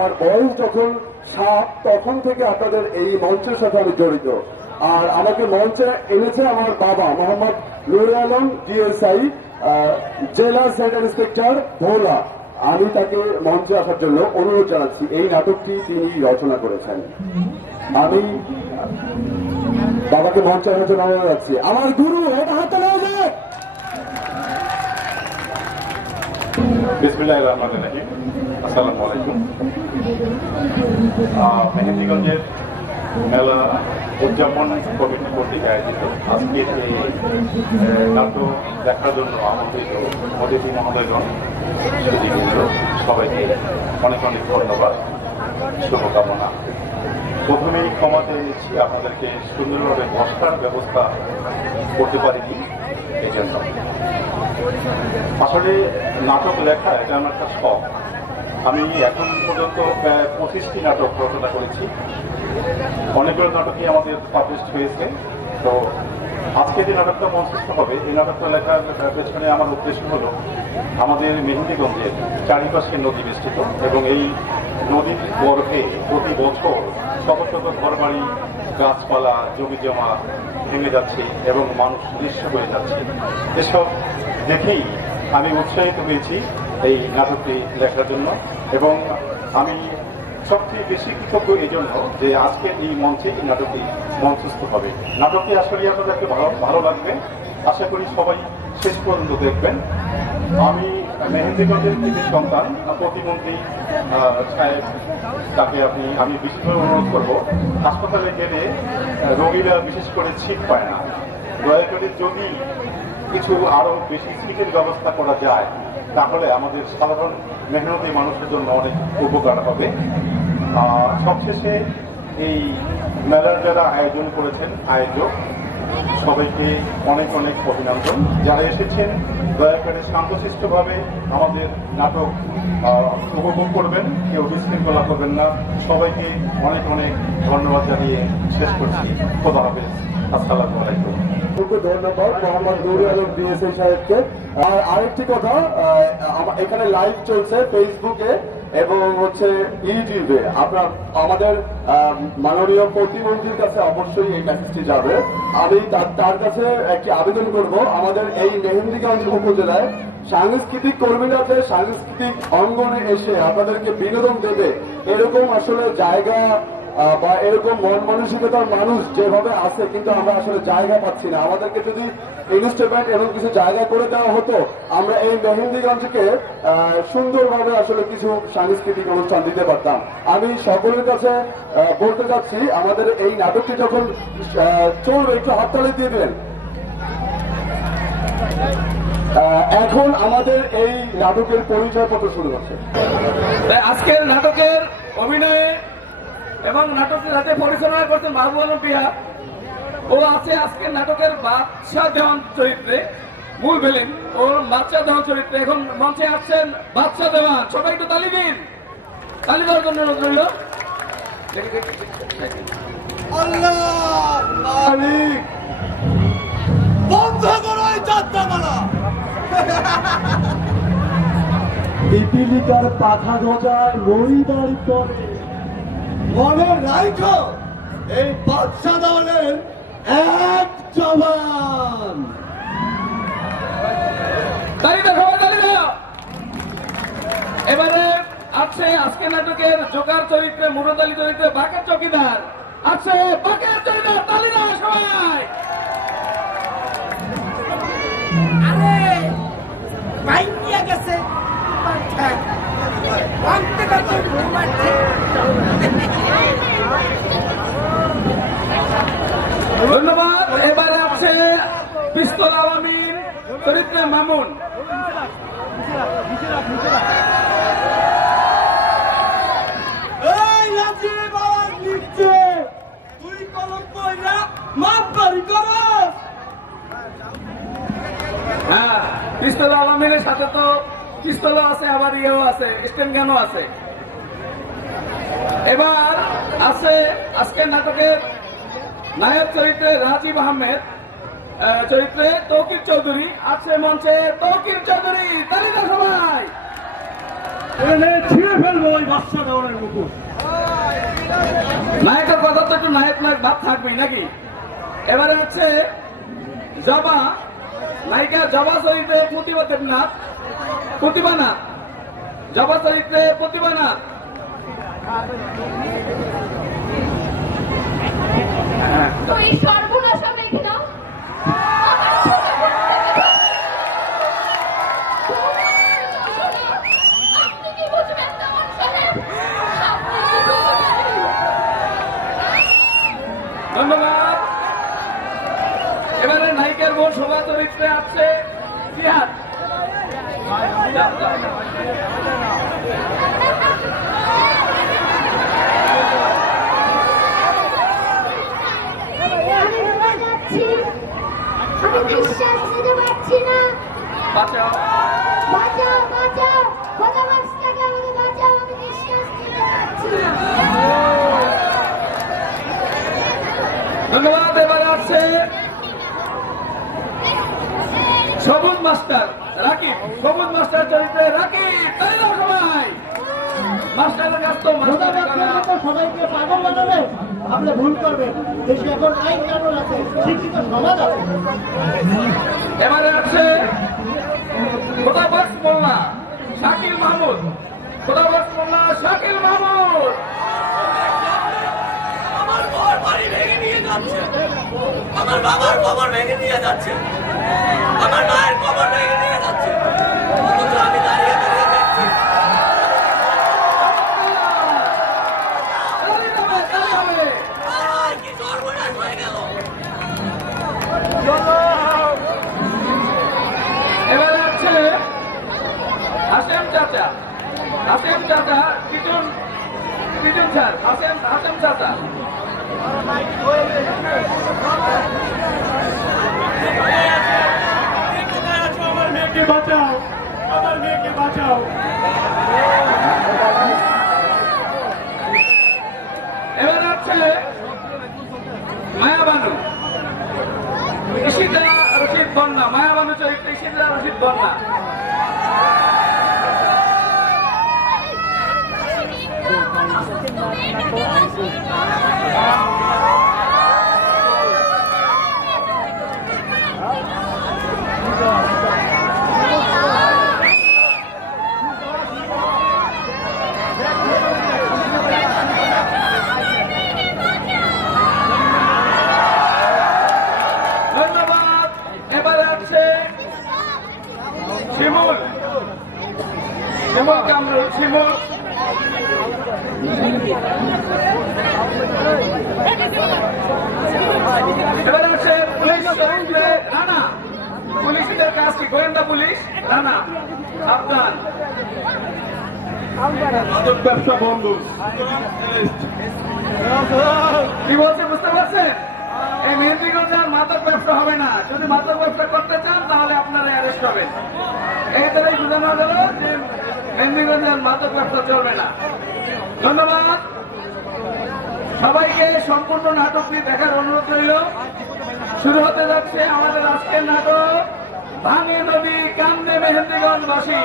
আমার বয়স যখন 7 তখন থেকে আপনাদের এই মঞ্চের সাথে আমি জড়িত। আর আমাকে মঞ্চে এনেছে আমার বাবা মোহাম্মদ নুরে আলম ডিএসআই, জেলা সাব ইন্সপেক্টর ভোলা। আমি তাকে মঞ্চে আসার জন্য অনুরোধ জানাচ্ছি। এই নাটকটি তিনি রচনা করেছেন। আমি বাবাকে মঞ্চে আসার জন্য অনুরোধ জানাচ্ছি। আমার গুরু এটা হাতে নেওয়া যায়। বিসমিল্লাহির রহমানির রহিম। আসসালামু আলাইকুম। মেহেন্দিগঞ্জের মেলা উদযাপন কমিটি কর্তৃক আয়োজিত আজকের এই নাটক দেখার জন্য আমন্ত্রিত অতিথি মহোদয়গণ, সুধীবৃন্দ, সবাইকে অনেক অনেক ধন্যবাদ, শুভকামনা। প্রথমেই ক্ষমা চেয়ে নিচ্ছি, আপনাদেরকে সুন্দরভাবে বসার ব্যবস্থা করতে পারিনি এই জন্য। আসলে নাটক লেখা এটা আমার একটা শখ। আমি এখন পর্যন্ত প্রায় 25টি নাটক রচনা করেছি। অনেকগুলো নাটকই আমাদের পাবলিশ হয়েছে। তো আজকে যে নাটকটা মঞ্চস্থ হবে, এই নাটকটা লেখার পেছনে আমার উদ্দেশ্য হলো আমাদের মেহেন্দিগঞ্জের চারিপাশে নদী বেষ্টিত এবং এই নদীর গর্ভে প্রতি বছর শত শত ঘরবাড়ি, গাছপালা, জমি জমা ভেঙে যাচ্ছে এবং মানুষ নিঃস্ব হয়ে যাচ্ছে। এসব দেখেই আমি উৎসাহিত হয়েছি এই নাটকটি লেখার জন্য এবং আমি সবচেয়ে বেশি কৃতজ্ঞ এই জন্য যে আজকে এই মঞ্চে এই নাটকটি মঞ্চস্থ হবে। নাটকটি আসলে আপনাদেরকে ভালো লাগবে, আশা করি সবাই শেষ পর্যন্ত দেখবেন। আমি মেহেন্দিগঞ্জের কৃতি সন্তান প্রতিমন্ত্রী সাহেব, তাকে আমি বিশেষভাবে অনুরোধ করবো, হাসপাতালে গেলে রোগীরা বিশেষ করে ছিট পায় না, দয়া করে যদি কিছু আরো বেশি সিটের ব্যবস্থা করা যায় তাহলে আমাদের সাধারণ মেহনতি মানুষের জন্য অনেক উপকার হবে। সবশেষে এই মেলার যারা আয়োজন করেছেন, আয়োজক সবাইকে অনেক অনেক অভিনন্দন। যারা এসেছেন দয়া করে শান্তশিষ্টভাবে আমাদের নাটক উপভোগ করবেন, কেউ বিশৃঙ্খলা করবেন না। সবাইকে অনেক অনেক ধন্যবাদ জানিয়ে শেষ করছি। খোদা হাফেজ। আসসালামু আলাইকুম। ধন্যবাদ মোহাম্মদ নুরে আলম ডিএসআই সাহেবকে। আর আরেকটি কথা, এখানে লাইভ চলছে ফেসবুকে এবং ইউটিউবে। আপনার আমাদের মাননীয় প্রতিমন্ত্রীর কাছে অবশ্যই এই মেসেজটি যাবে। আমি তার কাছে একটি আবেদন করব, আমাদের এই মেহেন্দিগঞ্জ উপজেলায় সাংস্কৃতিক কর্মীরা যে সাংস্কৃতিক অঙ্গনে এসে আপনাদেরকে বিনোদন দেবে, এরকম আসলে জায়গা বা এরকম মন মানসিকতার মানুষ যেভাবে আছে, কিন্তু আমরা আসলে জায়গা পাচ্ছি না। আমাদেরকে যদি ইনস্ট্রুমেন্ট এবং কিছু জায়গা করে দেওয়া হতো, আমরা এই মেহেন্দিগঞ্জকে সুন্দরভাবে আসলে কিছু সাংস্কৃতিক অনুষ্ঠান দিতে পারতাম। আমি সকলের কাছে বলতে চাচ্ছি, আমাদের এই নাটকটি যখন চলবে একটু হাততালি দিয়ে দিলেন। এখন আমাদের এই নাটকের পরিচয়পত্র শুরু হচ্ছে। আজকের নাটকের অভিনয়ে এবং নাটকের সাথে পরিচালনা করছেন মাহবুব আলম পিয়া। ও আছে আজকের নাটকের বাদশা দেওয়ান চরিত্রে, মূল ভিলেন ওর বাদশা দেওয়ান চরিত্রে। এখন মঞ্চে আসছেন বাদশা দেওয়ান। সবাই একটু তালি দিন, তালি দেওয়ার জন্য অনুরোধ রইল। পিপিলিকার পাখা গজায় মরিবার পরে মনে রাখো, এই বাদশা দলের এক জবান। এবারে আছে আজকে নাটকের জোকার চরিত্রে, মুরাদ আলী চরিত্রে বাকের চৌকিদার আছে। বাকের চৌকিদার তালি দাও সবাই। আরে ভাইয়া গেছে ধন্যবাদ। এবারে আছে পিস্তল আলামিন চরিত্রে মামুন। হ্যাঁ, পিস্তল আলামিনের সাথে তো পিস্তলও আছে, আবার ইয়েও আছে, স্টেন গানও আছে। এবার আছে আজকের নাটকের নায়ক চরিত্রে রাজীব আহমেদ, চরিত্রে তৌকির চৌধুরী আছে মঞ্চে। তৌকির চৌধুরী, তালিকা সবাই ছিঁড়ে ফেলবো। ওই বাদশা দেওয়ানের মুখোশ। নায়কের কথা তো একটু নায়ক নায়ক ভাব থাকবেই নাকি। এবারে হচ্ছে জবা, নায়িকা জবা চরিত্রে প্রতিভা দেবনাথ, প্রতিভা নাথ, জবা চরিত্রে প্রতিভা নাথ। তো এই সর্বনাশ হবে কিনা? আপনি কি বুঝবেন তেমন সাহেব? আপনি কি বুঝবেন? ধন্যবাদ। এবারে নায়িকার বোন শোভা চরিত্রে আছে জিহাদ। আমি বিশ্বাস নিতে পারছি না। বাঁচাও। বাঁচাও, বাঁচাও, ভালোবাসাকে আমাকে বাঁচাও, আমি বিশ্বাস নিতে পারছি না। ধন্যবাদ। এবারে আছে সবুজ মাস্টার রাকিব, সবুজ মাস্টার চরিত্রে রাকিব। তাই না সবাই? মাস্টারের কাছ তো মাস্টার সবাইকে পাগল বানাবে, আপনি ভুল করবেন। দেশে এখন আইন কানুন আছে, শিক্ষিত সমাজ আছে। এবারে আছে খোদাবক্স মোল্লা শাকিল মাহমুদ, খোদাবক্স মোল্লা শাকিল মাহমুদ। আমার ঘর বাড়ি ভেঙে নিয়ে যাচ্ছে, আমার বাবার কবর ভেঙে নিয়ে যাচ্ছে, আমার মায়ের কবর ভেঙে নিয়ে যাচ্ছে, অথচ আমি দাঁড়িয়ে দাঁড়িয়ে দেখছি। আয়, কি সর্বনাশ হয়ে গেল। এবারে আছে হাসেম চাচা, হাসেম চাচা কিচুন, কিচুন স্যার, হাসেম হাসেম চাচা। আমার মেয়েকে বাঁচাও, আমার মেয়েকে বাঁচাও। এবারে আছে মায়াবানু, ঈশিতা রশিদ বন্যা, মায়াবানু চরিত্রে ঈশিতা রশিদ বন্যা। ধন্যবাদ। এবারে আছে শিমুল, শিমুল কামরুল, শিমুল। এবারে আছে পুলিশ চরিত্রে রানা, পুলিশদের কাজ কি গোয়েন্দা পুলিশ রানা। সাবধান, ব্যবসা বন্ধ। কি বলছে বুঝতে পারছেন? এই মেহেন্দিগঞ্জের মাদক ব্যবসা হবে না। যদি মাদক ব্যবসা করতে চান তাহলে আপনারা অ্যারেস্ট হবেন। এই দ্বারাই বোঝানো গেল যে মেহেন্দিগঞ্জের মাদক ব্যবসা চলবে না। ধন্যবাদ। সবাইকে সম্পূর্ণ নাটকটি দেখার অনুরোধ রইল। শুরু হতে যাচ্ছে আমাদের আজকের নাটক ভাঙে নদী কান্দে মেহেন্দিগঞ্জবাসী।